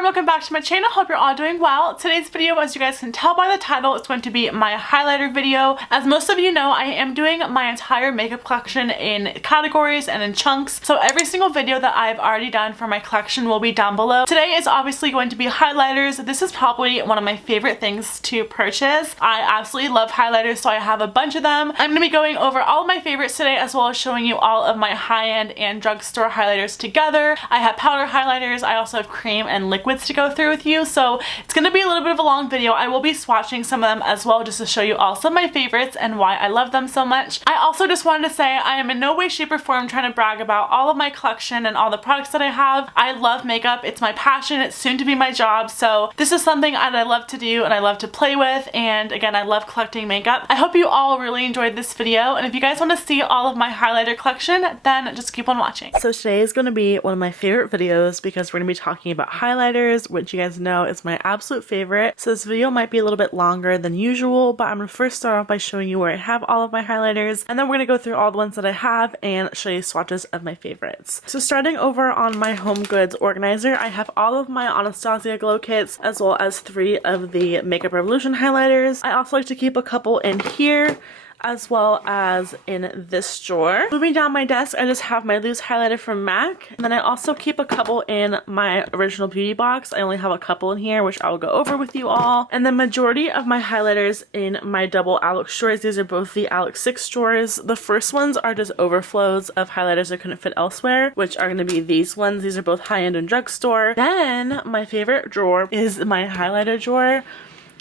and welcome back to my channel. Hope you're all doing well. Today's video, as you guys can tell by the title, is going to be my highlighter video. As most of you know, I am doing my entire makeup collection in categories and in chunks. So every single video that I've already done for my collection will be down below. Today is obviously going to be highlighters. This is probably one of my favorite things to purchase. I absolutely love highlighters, so I have a bunch of them. I'm going to be going over all of my favorites today, as well as showing you all of my high-end and drugstore highlighters together. I have powder highlighters. I also have cream and liquids to go through with you, so it's going to be a little bit of a long video. I will be swatching some of them as well, just to show you all some of my favorites and why I love them so much. I also just wanted to say I am in no way, shape, or form trying to brag about all of my collection and all the products that I have. I love makeup. It's my passion. It's soon to be my job, so this is something that I love to do and I love to play with, and again, I love collecting makeup. I hope you all really enjoyed this video, and if you guys want to see all of my highlighter collection, then just keep on watching. So today is going to be one of my favorite videos because we're going to be talking about highlighters, which you guys know is my absolute favorite. So this video might be a little bit longer than usual, but I'm going to first start off by showing you where I have all of my highlighters, and then we're going to go through all the ones that I have and show you swatches of my favorites. So starting over on my home goods organizer, I have all of my Anastasia glow kits, as well as 3 of the Makeup Revolution highlighters. I also like to keep a couple in here, as well as in this drawer. Moving down my desk, I just have my loose highlighter from MAC, and then I also keep a couple in my original beauty box. I only have a couple in here, which I will go over with you all. And the majority of my highlighters in my double Alex drawers. These are both the Alex 6 drawers. The first ones are just overflows of highlighters that couldn't fit elsewhere, which are going to be these ones. These are both high-end and drugstore. Then my favorite drawer is my highlighter drawer.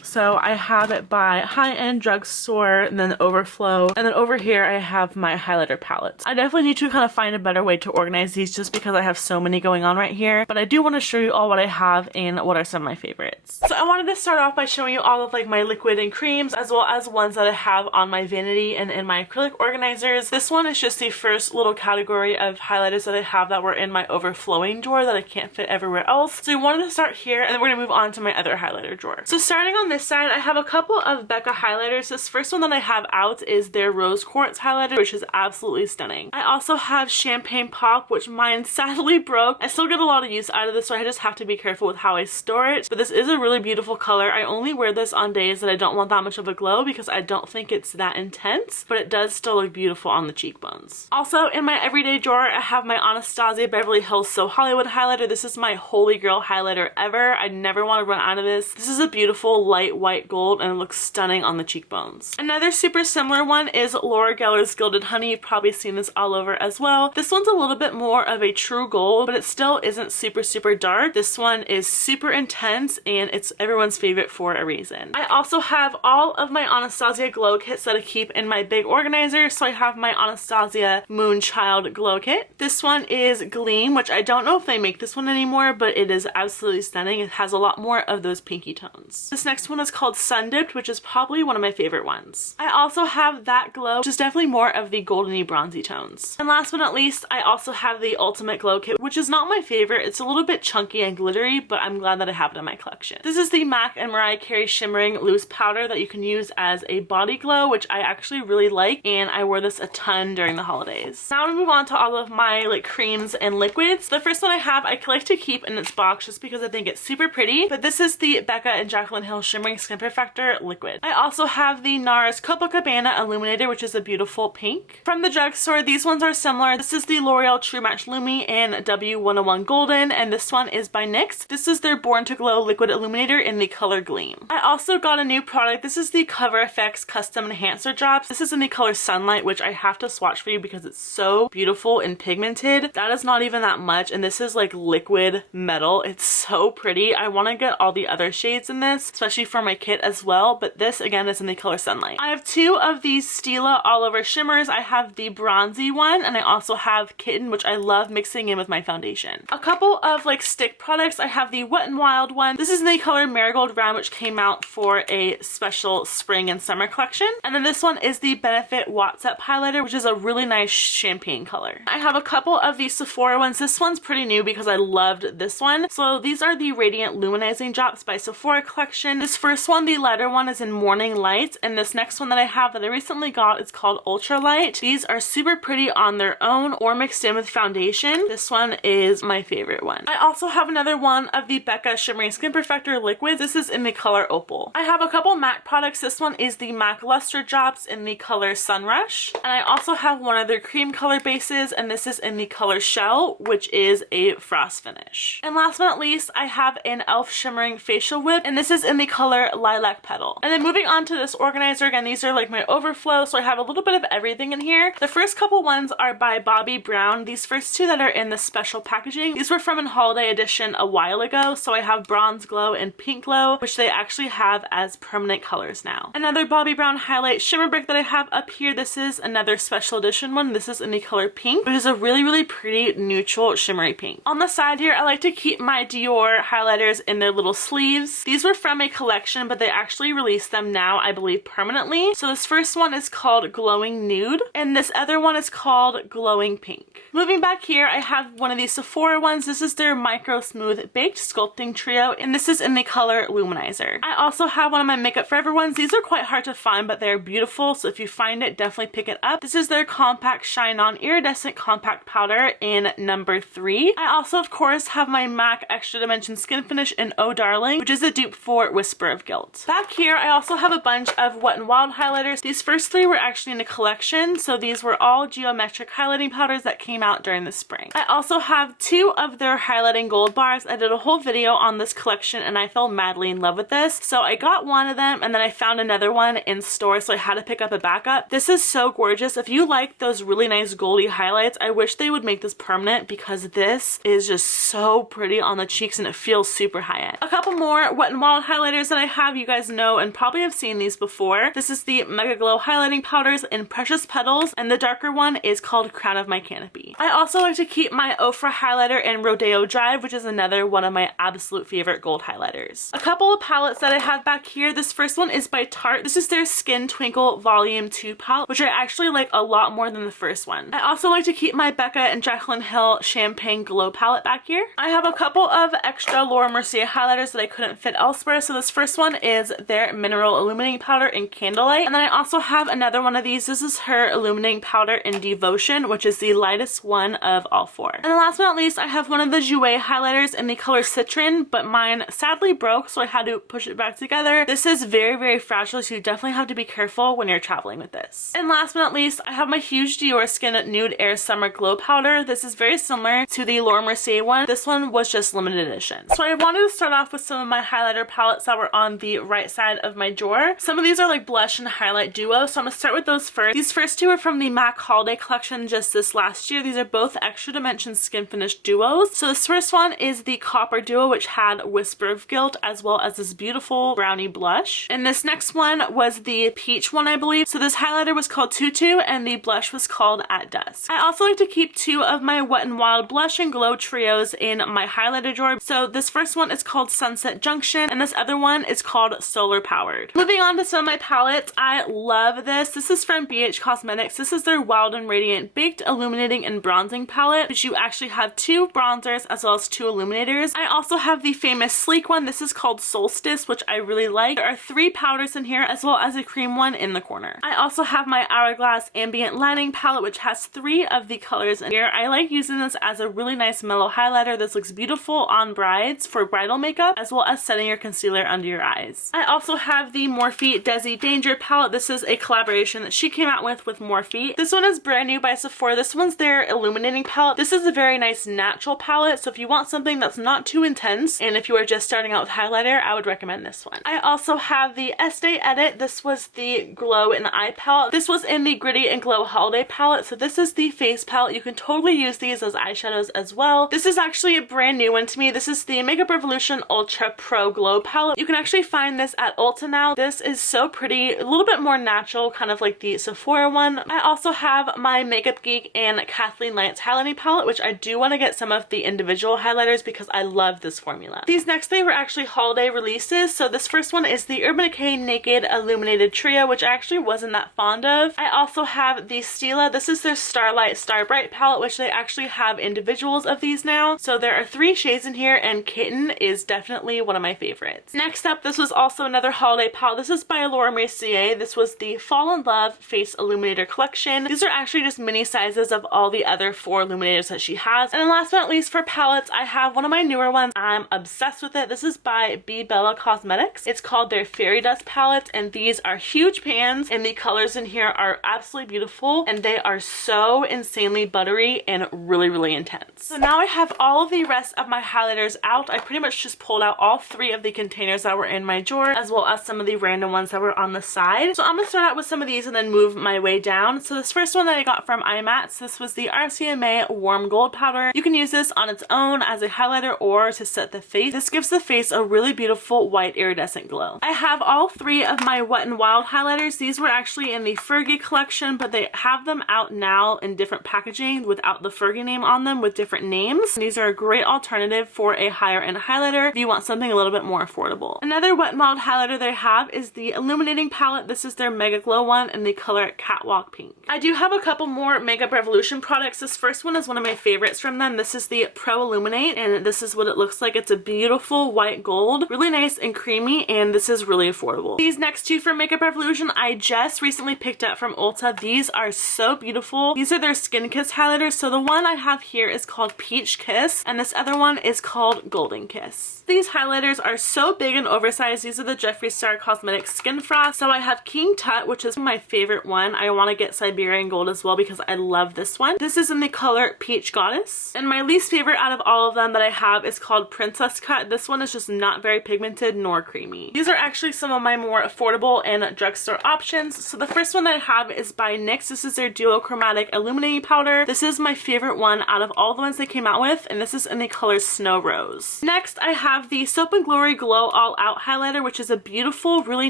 So I have it by high-end, drugstore, and then overflow, and then over here I have my highlighter palettes. I definitely need to kind of find a better way to organize these just because I have so many going on right here, but I do want to show you all what I have and what are some of my favorites. So I wanted to start off by showing you all of like my liquid and creams, as well as ones that I have on my vanity and in my acrylic organizers. This one is just the first little category of highlighters that I have that were in my overflowing drawer that I can't fit everywhere else. So we wanted to start here, and then we're going to move on to my other highlighter drawer. So starting on this side, I have a couple of Becca highlighters. This first one that I have out is their Rose Quartz highlighter, which is absolutely stunning. I also have Champagne Pop, which mine sadly broke. I still get a lot of use out of this, so I just have to be careful with how I store it. But this is a really beautiful color. I only wear this on days that I don't want that much of a glow because I don't think it's that intense, but it does still look beautiful on the cheekbones. Also, in my everyday drawer, I have my Anastasia Beverly Hills So Hollywood highlighter. This is my holy grail highlighter ever. I never want to run out of this. This is a beautiful light white gold, and it looks stunning on the cheekbones. Another super similar one is Laura Geller's Gilded Honey. You've probably seen this all over as well. This one's a little bit more of a true gold, but it still isn't super dark. This one is super intense, and it's everyone's favorite for a reason. I also have all of my Anastasia glow kits that I keep in my big organizer. So I have my Anastasia Moonchild glow kit. This one is Gleam, which I don't know if they make this one anymore, but it is absolutely stunning. It has a lot more of those pinky tones. This next one is called Sun Dipped, which is probably one of my favorite ones. I also have That Glow, which is definitely more of the goldeny bronzy tones. And last but not least, I also have the Ultimate Glow Kit, which is not my favorite. It's a little bit chunky and glittery, but I'm glad that I have it in my collection. This is the MAC and Mariah Carey Shimmering Loose Powder that you can use as a body glow, which I actually really like, and I wore this a ton during the holidays. Now I'm gonna move on to all of my like creams and liquids. The first one I have, I like to keep in its box just because I think it's super pretty, but this is the Becca and Jaclyn Hill Shimmering Skin Perfector liquid. I also have the NARS Copacabana Illuminator, which is a beautiful pink. From the drugstore, these ones are similar. This is the L'Oreal True Match Lumi in W101 Golden, and this one is by NYX. This is their Born to Glow Liquid Illuminator in the color Gleam. I also got a new product. This is the Cover FX Custom Enhancer Drops. This is in the color Sunlight, which I have to swatch for you because it's so beautiful and pigmented. That is not even that much, and this is like liquid metal. It's so pretty. I want to get all the other shades in this, especially for my kit as well, but this again is in the color Sunlight. I have 2 of these Stila All Over Shimmers. I have the bronzy one, and I also have Kitten, which I love mixing in with my foundation. A couple of like stick products. I have the Wet n Wild one. This is in the color Marigold Round, which came out for a special spring and summer collection. And then this one is the Benefit WhatsApp highlighter, which is a really nice champagne color. I have a couple of these Sephora ones. This one's pretty new because I loved this one. So these are the Radiant Luminizing Drops by Sephora collection. This first one, the lighter one, is in Morning Light, and this next one that I have that I recently got is called Ultra Light. These are super pretty on their own or mixed in with foundation. This one is my favorite one. I also have another one of the Becca Shimmering Skin Perfector liquids. This is in the color Opal. I have a couple MAC products. This one is the MAC Luster Drops in the color Sunrush, and I also have one of their cream color bases, and this is in the color Shell, which is a frost finish. And last but not least, I have an e.l.f. Shimmering Facial Whip, and this is in the color Lilac Petal. And then moving on to this organizer, again, these are like my overflow, so I have a little bit of everything in here. The first couple ones are by Bobbi Brown. These first two that are in the special packaging, these were from an holiday edition a while ago, so I have Bronze Glow and Pink Glow, which they actually have as permanent colors now. Another Bobbi Brown Highlight Shimmer Brick that I have up here, this is another special edition one. This is in the color Pink, which is a really pretty neutral shimmery pink. On the side here, I like to keep my Dior highlighters in their little sleeves. These were from a collection, but they actually released them now, I believe, permanently. So this first one is called Glowing Nude, and this other one is called Glowing Pink. Moving back here, I have one of these Sephora ones. This is their Micro Smooth Baked Sculpting Trio, and this is in the color Luminizer. I also have one of my Makeup Forever ones. These are quite hard to find, but they're beautiful, so if you find it, definitely pick it up. This is their Compact Shine On Iridescent Compact Powder in number 3. I also, of course, have my MAC Extra Dimension Skin Finish in Oh Darling, which is a dupe for Whisper of Guilt. Back here, I also have a bunch of Wet n Wild highlighters. These first 3 were actually in a collection, so these were all geometric highlighting powders that came out during the spring. I also have 2 of their highlighting gold bars. I did a whole video on this collection and I fell madly in love with this, so I got one of them and then I found another one in store, so I had to pick up a backup. This is so gorgeous. If you like those really nice goldy highlights, I wish they would make this permanent because this is just so pretty on the cheeks and it feels super high-end. A couple more Wet n Wild highlighters that I have, you guys know and probably have seen these before. This is the Mega Glow highlighting powders in Precious Petals, and the darker one is called Crown of My Canopy. I also like to keep my Ofra highlighter in Rodeo Drive, which is another one of my absolute favorite gold highlighters. A couple of palettes that I have back here. This first one is by Tarte. This is their Skin Twinkle Volume 2 palette, which I actually like a lot more than the first one. I also like to keep my Becca and Jaclyn Hill Champagne Glow palette back here. I have a couple of extra Laura Mercier highlighters that I couldn't fit elsewhere. So this first one is their Mineral Illuminating Powder in Candlelight. And then I also have another one of these. This is her Illuminating Powder in Devotion, which is the lightest one of all 4. And then last but not least, I have one of the Jouer highlighters in the color Citron, but mine sadly broke, so I had to push it back together. This is very fragile, so you definitely have to be careful when you're traveling with this. And last but not least, I have my huge Dior Skin Nude Air Summer Glow Powder. This is very similar to the Laura Mercier one. This one was just limited edition. So I wanted to start off with some of my highlighter palettes that were on the right side of my drawer. Some of these are like blush and highlight duo, so I'm gonna start with those first. These first 2 are from the MAC Holiday Collection just this last year. These are both Extra Dimension Skin Finish duos. So this first one is the Copper Duo, which had Whisper of Guilt as well as this beautiful brownie blush. And this next one was the Peach one, I believe. So this highlighter was called Tutu and the blush was called At Dusk. I also like to keep 2 of my Wet n Wild Blush and Glow trios in my highlighter drawer. So this first one is called Sunset Junction and this other one is called Solar Powered. Moving on to some of my palettes, I love this. This is from BH Cosmetics. This is their Wild and Radiant Baked Illuminating and Bronzing palette, which you actually have 2 bronzers as well as 2 illuminators. I also have the famous sleek one. This is called Solstice, which I really like. There are 3 powders in here as well as a cream one in the corner. I also have my Hourglass Ambient Lighting palette, which has 3 of the colors in here. I like using this as a really nice mellow highlighter. This looks beautiful on brides for bridal makeup as well as setting your concealer under your eyes. I also have the Morphe Desi Danger palette. This is a collaboration that she came out with Morphe. This one is brand new by Sephora. This one's their illuminating palette. This is a very nice natural palette, so if you want something that's not too intense and if you are just starting out with highlighter, I would recommend this one. I also have the Estee Edit. This was the Glow in the Eye palette. This was in the Gritty and Glow Holiday palette, so this is the face palette. You can totally use these as eyeshadows as well. This is actually a brand new one to me. This is the Makeup Revolution Ultra Pro Glow palette. You can actually find this at Ulta now. This is so pretty, a little bit more natural, kind of like the Sephora one. I also have my Makeup Geek and Kathleen Lights highlighting palette, which I do want to get some of the individual highlighters because I love this formula. These next 3 were actually holiday releases. So this first one is the Urban Decay Naked Illuminated Trio, which I actually wasn't that fond of. I also have the Stila. This is their Starlight Star Bright palette, which they actually have individuals of these now. So there are 3 shades in here and Kitten is definitely one of my favorites. Next up, this was also another holiday palette. This is by Laura Mercier. This was the Fall in Love Face Illuminator collection. These are actually just mini sizes of all the other 4 illuminators that she has. And then last but not least for palettes, I have one of my newer ones. I'm obsessed with it. This is by Bella Cosmetics. It's called their Fairy Dust palette, and these are huge pans, and the colors in here are absolutely beautiful, and they are so insanely buttery and really, really intense. So now I have all of the rest of my highlighters out. I pretty much just pulled out all 3 of the containers that were in my drawer, as well as some of the random ones that were on the side. So I'm gonna start out with some of these and then move my way down. So this first one that I got from IMATS, this was the RCMA Warm Gold Powder. You can use this on its own as a highlighter or to set the face. This gives the face a really beautiful white iridescent glow. I have all 3 of my Wet n Wild highlighters. These were actually in the Fergie collection, but they have them out now in different packaging without the Fergie name on them, with different names. These are a great alternative for a higher end highlighter if you want something a little bit more affordable. Another Wet n Wild highlighter they have is the Illuminating palette. This is their Mega Glow one in the color Catwalk Pink. I do have a couple more Makeup Revolution products. This first one is one of my favorites from them. This is the Pro Illuminate, and this is what it looks like. It's a beautiful white gold, really nice and creamy, and this is really affordable. These next 2 from Makeup Revolution I just recently picked up from Ulta. These are so beautiful. These are their Skin Kiss highlighters. So the one I have here is called Peach Kiss, and this other one is called Golden Kiss. These highlighters are so big and oversized. These are the Jeffree Star Cosmetics Skin Frost. So I have King Tut, which is my favorite one. I want to get Siberian Gold as well because I love this one. This is in the color Peach Goddess. And my least favorite out of all of them that I have is called Princess Cut. This one is just not very pigmented nor creamy. These are actually some of my more affordable and drugstore options. So the first one that I have is by NYX. This is their Duochromatic Illuminating Powder. This is my favorite one out of all the ones they came out with, and this is in the color Snow Rose. Next, I have the Soap & Glory Glow All Out highlighter, which is a beautiful, really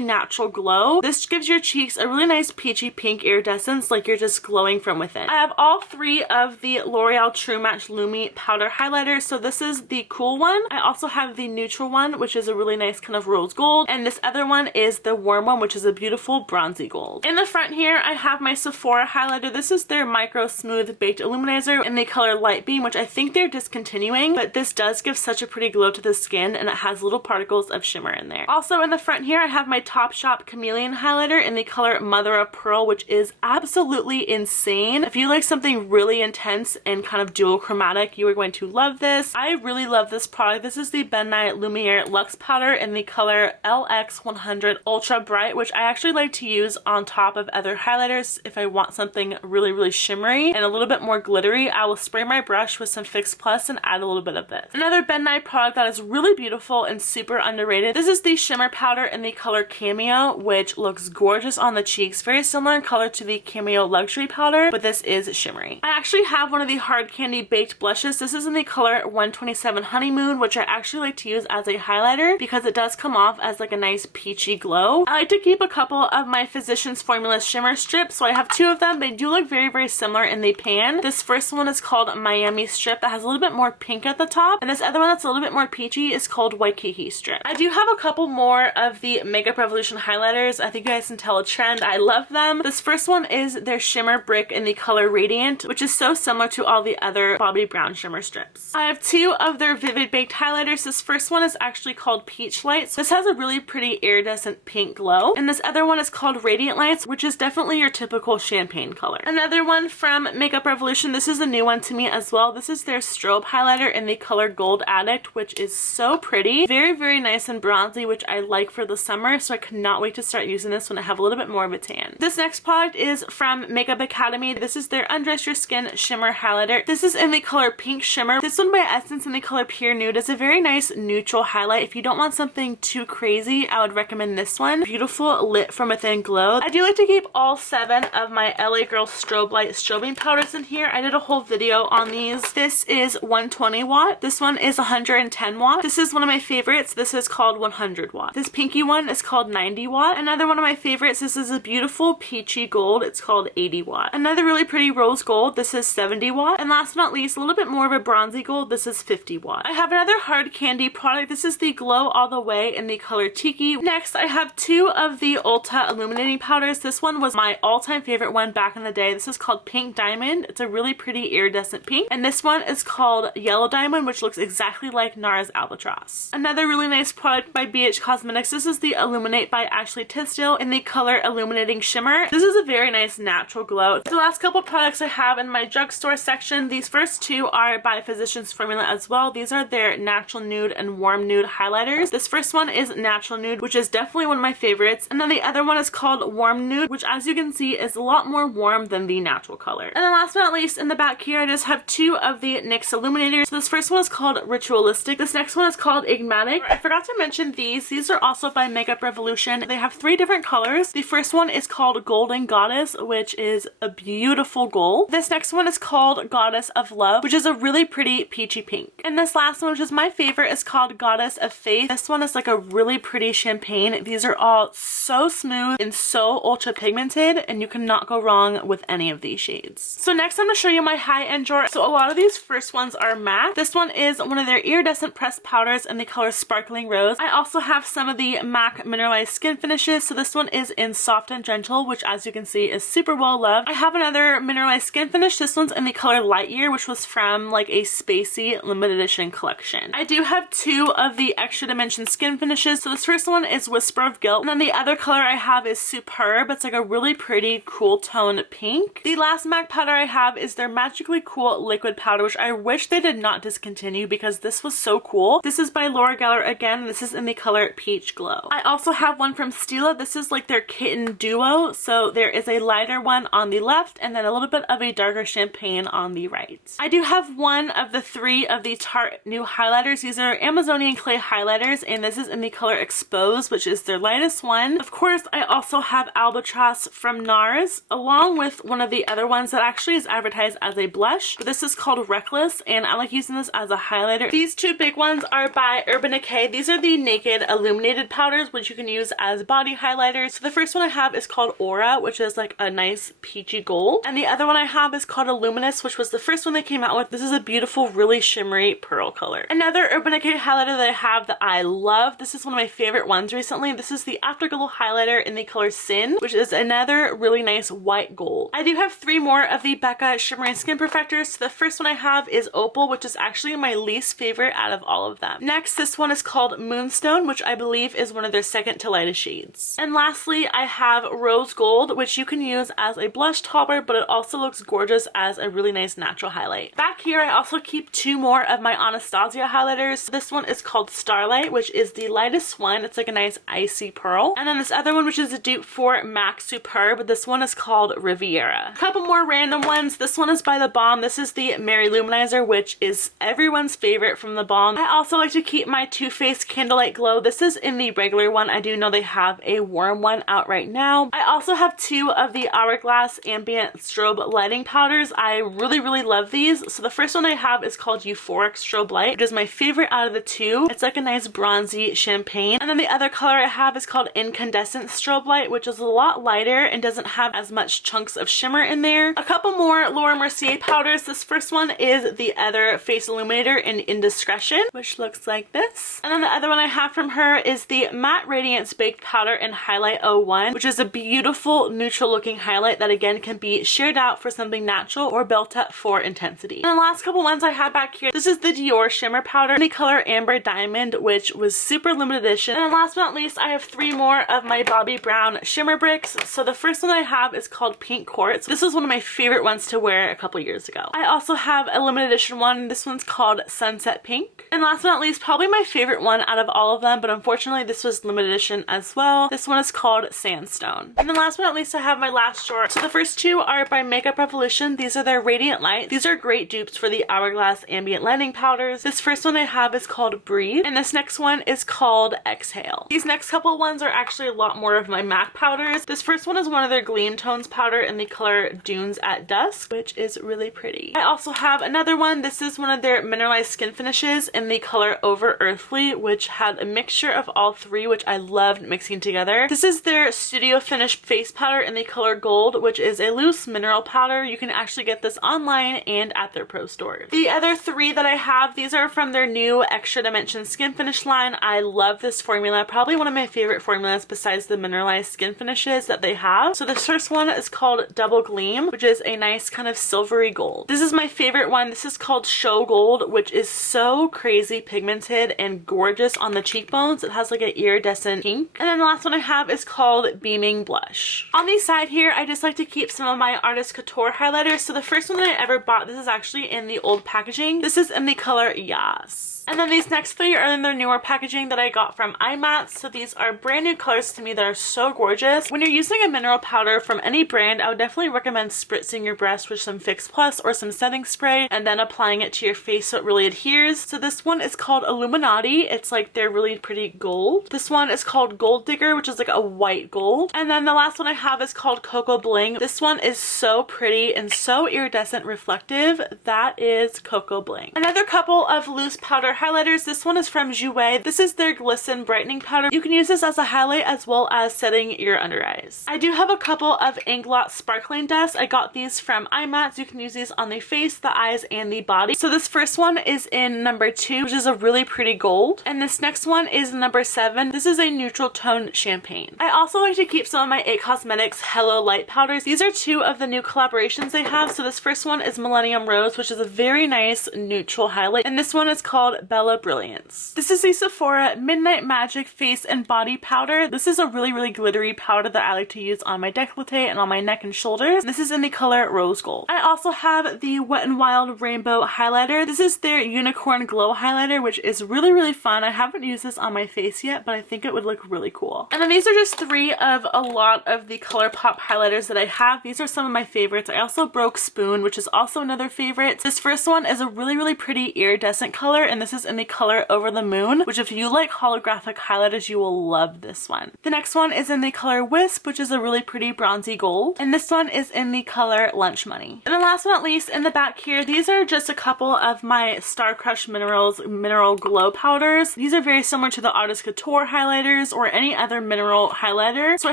natural glow. This gives your cheeks a really nice peachy pink iridescence, like you're just glowing from within. I have all 3 of the L'Oreal True Match Lumi powder highlighters. So this is the cool one. I also have the neutral one, which is a really nice kind of rose gold, and this other one is the warm one, which is a beautiful bronzy gold. In the front here, I have my Sephora highlighter. This is their Micro Smooth Baked Illuminizer in the color Light Beam, which I think they're discontinuing, but this does give such a pretty glow to the skin, and it has little particles of shimmer in there. Also in the front here, I have my Topshop Chameleon highlighter in the color Mother of Pearl, which is absolutely insane. If you like something really intense and kind of duochromatic, you are going to love this. I really love this product. This is the Ben Nye Lumiere Luxe Powder in the color LX100 Ultra Bright, which I actually like to use on top of other highlighters if I want something really, really shimmery and a little bit more glittery. I will spray my brush with some Fix Plus and add a little bit of this. Another Ben Nye product that is really beautiful and super underrated. This is the shimmer powder in the color Cameo, which looks gorgeous on the cheeks. Very similar in color to the Cameo Luxury Powder, but this is shimmery. I actually have one of the Hard Candy Baked Blushes. This is in the color 127 Honeymoon, which I actually like to use as a highlighter because it does come off as like a nice peachy glow. I like to keep a couple of my Physicians Formula shimmer strips, so I have 2 of them. They do look very, very similar in the pan. This first one is called Miami Strip that has a little bit more pink at the top, and this other one that's a little bit more peachy is called Waikiki Strip. I do have a couple more of the Makeup Revolution highlighters. I think you guys can tell a trend. I love them. This first one is their Shimmer Brick in the color Radiant, which is so similar to all the other Bobbi Brown shimmer strips. I have 2 of their Vivid Baked highlighters. This first one is actually called Peach Lights. This has a really pretty iridescent pink glow, and this other one is called Radiant Lights, which is definitely your typical champagne color. Another one from Makeup Revolution. This is a new one to me as well. This is their Strobe highlighter in the color Gold Addict, which is so pretty. Very, very nice and bronzy, which I like for the summer, so I cannot wait to start using this when I have a little bit more of a tan. This next product is from Makeup Academy. This is their Undress Your Skin Shimmer Highlighter. This is in the color Pink Shimmer. This one by Essence in the color Pure Nude is a very nice neutral highlight. If you don't want something too crazy, I would recommend this one. Beautiful lit from within glow. I do like to keep all 7 of my LA Girl Strobe Light strobing powders in here. I did a whole video on these. This is 120 watt. This one is 110 watt. This is one of my favorites. This is called 100 watt. This pinky one is called 90 watt. Another one of my favorites, this is a beautiful peachy gold. It's called 80 watt. Another really pretty rose gold. This is 70 watt. And last but not least, a little bit more of a bronzy gold. This is 50 watt. I have another hard candy product. This is the Glow All the Way in the color Tiki. Next, I have 2 of the Ulta illuminating powders. This one was my all-time favorite one back in the day. This is called Pink Diamond. It's a really pretty iridescent pink. And this one is called Yellow Diamond, which looks exactly like NARS Albatross. Another really nice product by BH Cosmetics. This is the Illuminate by Ashley Tisdale in the color Illuminating Shimmer. This is a very nice natural glow. The last couple products I have in my drugstore section, these first two are by Physicians Formula as well. These are their Natural Nude and Warm Nude highlighters. This first one is Natural Nude, which is definitely one of my favorites. And then the other one is called Warm Nude, which as you can see is a lot more warm than the natural color. And then last but not least, in the back here, I just have two of the NYX illuminators. So this first one is called Ritualistic. This next one is called Enigmatic. I forgot to mention these. These are also by Makeup Revolution. They have three different colors. The first one is called Golden Goddess, which is a beautiful gold. This next one is called Goddess of Love, which is a really pretty peachy pink. And this last one, which is my favorite, is called Goddess of Faith. This one is like a really pretty champagne. These are all so smooth and so ultra pigmented, and you cannot go wrong with any of these shades. So next I'm going to show you my high-end drawer. So a lot of these first ones are MAC. This one is one of their iridescent pressed powders in the color Sparkling Rose. I also have some of the MAC mineralized skin finishes. So this one is in Soft and Gentle, which as you can see is super well loved. I have another mineralized skin finish. This one's in the color Light Year, which was from like a spacey limited edition collection. I do have two of the Extra Dimension skin finishes. So this first one is Whisper of Guilt, and then the other color I have is Superb. It's like a really pretty cool tone pink. The last MAC powder I have is their Magically Cool liquid powder, which I wish they did not discontinue because this was so cool. This is by Laura Geller again. This is in the color Peach Glow. I also have one from Stila. This is like their kitten duo. So there is a lighter one on the left and then a little bit of a darker champagne on the right. I do have one of the three of the Tarte new highlighters. These are Amazonian clay highlighters, and this is in the color Expose, which is their lightest one. Of course, I also have Albatross from NARS, along with one of the other ones that actually is advertised as a blush. This is called Reckless, and I like using this as a highlighter. These two big ones are by Urban Decay. These are the Naked Illuminated powders, which you can use as body highlighters. So the first one I have is called Aura, which is like a nice peachy gold. And the other one I have is called Illuminous, which was the first one they came out with. This is a beautiful, really shimmery pearl color. Another Urban Decay highlighter that I have that I love, this is one of my favorite ones recently. This is the Afterglow highlighter in the color Sin, which is another really nice white gold. I do have three more of the Becca Shimmering Skin Perfectors. So the first one I have is Opal, which is actually my least favorite out of all of them. Next, this one is called Moonstone, which I believe is one of their second to lightest shades. And lastly, I have Rose Gold, which you can use as a blush topper, but it also looks gorgeous as a really nice natural highlight. Back here, I also keep two more of my Anastasia highlighters. This one is called Starlight, which is the lightest one. It's like a nice icy pearl. And then this other one, which is a dupe for MAC Superb. This one is called Riviera. A couple more random ones. This one is by The Balm. This is the Mary Luminizer, which is everyone's favorite from The Balm. I also like to keep my Too Faced Candlelight Glow. This is in the regular one. I do know they have a warm one out right now. I also have two of the Hourglass Ambient Strobe Lighting Powders. I really love these. So the first one I have is called Euphoric Strobe Light, which is my favorite out of the two. It's like a nice bronzy champagne. And then the other color I have is called Incandescent Strobe Light, which is a lot lighter and doesn't have as much chunks of shimmer in there. A couple more Laura Mercier powders. This first one is the other Face Illuminator in Indiscretion, which looks like this. And then the other one I have from her is the Matte Radiance Baked Powder in Highlight 01, which is a beautiful neutral looking highlight that again can be sheared out for something natural or built up for intensity. And the last couple ones I have back here, this is the Dior Shimmer Powder in the color Amber Diamond, which was super limited edition. And then last but not least, I have three more of my Bobbi Brown Shimmer Bricks. So the first one I have is called Pink Quartz. This is one of my favorite ones to wear a couple years ago. I also have a limited edition one. This one's called Sunset Pink. And last but not least, probably my favorite one out of all of them, but unfortunately this was limited edition as well. This one is called Sandstone. And then last but not least, I have my last drawer. So the first two are by Makeup Revolution. These are their Radiant Light. These are great dupes for the Hourglass Ambient Lighting Powders. This first one I have is called Breathe, and this next one is called Exhale. These next couple ones are actually a lot more of my MAC powders. This first one is one of their Gleam Tones powder in the color Dunes at Dusk, which is really pretty. I also have another one. This is one of their mineralized skin finishes in the color Over Earthly, which had a mixture of all three, which I loved mixing together. This is their Studio Finish face powder in the color Gold, which is a loose mineral powder. You can actually get this online and at their pro store. The other three that I have, these are from their new Extra Dimension Skin Finish line. I love this formula. Probably one of my favorite formulas besides the mineralized skin finishes that they have. So this first one is called Double Gleam, which is a nice kind of silvery gold. This is my favorite one. This is called Show Gold, which is so crazy pigmented and gorgeous on on the cheekbones. It has like an iridescent pink. And then the last one I have is called Beaming Blush. On the side here, I just like to keep some of my Artist Couture highlighters. So the first one that I ever bought, this is actually in the old packaging. This is in the color Yas. And then these next three are in their newer packaging that I got from EBATES. So these are brand new colors to me that are so gorgeous. When you're using a mineral powder from any brand, I would definitely recommend spritzing your brush with some Fix Plus or some setting spray and then applying it to your face so it really adheres. So this one is called Illuminati. It's like they're really pretty gold. This one is called Gold Digger, which is like a white gold. And then the last one I have is called Cocoa Bling. This one is so pretty and so iridescent reflective. That is Cocoa Bling. Another couple of loose powder highlighters. This one is from Jouer. This is their Glisten Brightening Powder. You can use this as a highlight as well as setting your under eyes. I do have a couple of Inglot Sparkling Dust. I got these from EBATES. You can use these on the face, the eyes, and the body. So this first one is in number 2, which is a really pretty gold. And this next one is number 7. This is a neutral tone champagne. I also like to keep some of my IT Cosmetics Hello Light powders. These are 2 of the new collaborations they have. So this first one is Millennium Rose, which is a very nice neutral highlight. And this one is called Bella Brilliance. This is the Sephora Midnight Magic Face and Body Powder. This is a really glittery powder that I like to use on my décolleté and on my neck and shoulders. This is in the color Rose Gold. I also have the Wet n Wild Rainbow Highlighter. This is their Unicorn Glow Highlighter, which is really fun. I haven't used this on my face yet, but I think it would look really cool. And then these are just 3 of a lot of the ColourPop highlighters that I have. These are some of my favorites. I also broke Spoon, which is also another favorite. This first one is a really pretty iridescent color, and this is in the color Over the Moon, which if you like holographic highlighters, you will love this one. The next one is in the color Wisp, which is a really pretty bronzy gold, and this one is in the color Lunch Money. And then last but not least, in the back here, these are just a couple of my Star Crush Minerals Mineral Glow Powders. These are very similar to the Artist Couture highlighters or any other mineral highlighter. So I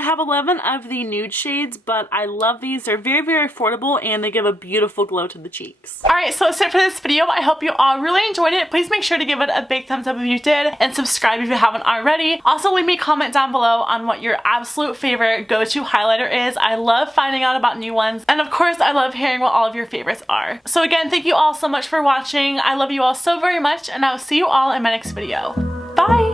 have 11 of the nude shades, but I love these. They're very affordable and they give a beautiful glow to the cheeks. Alright, so that's it for this video. I hope you all really enjoyed it. Please make sure to give it a big thumbs up if you did, and subscribe if you haven't already. Also, leave me a comment down below on what your absolute favorite go-to highlighter is. I love finding out about new ones, and of course I love hearing what all of your favorites are. So again, thank you all so much for watching. I love you all so very much, and I will see you all in my next video. Bye!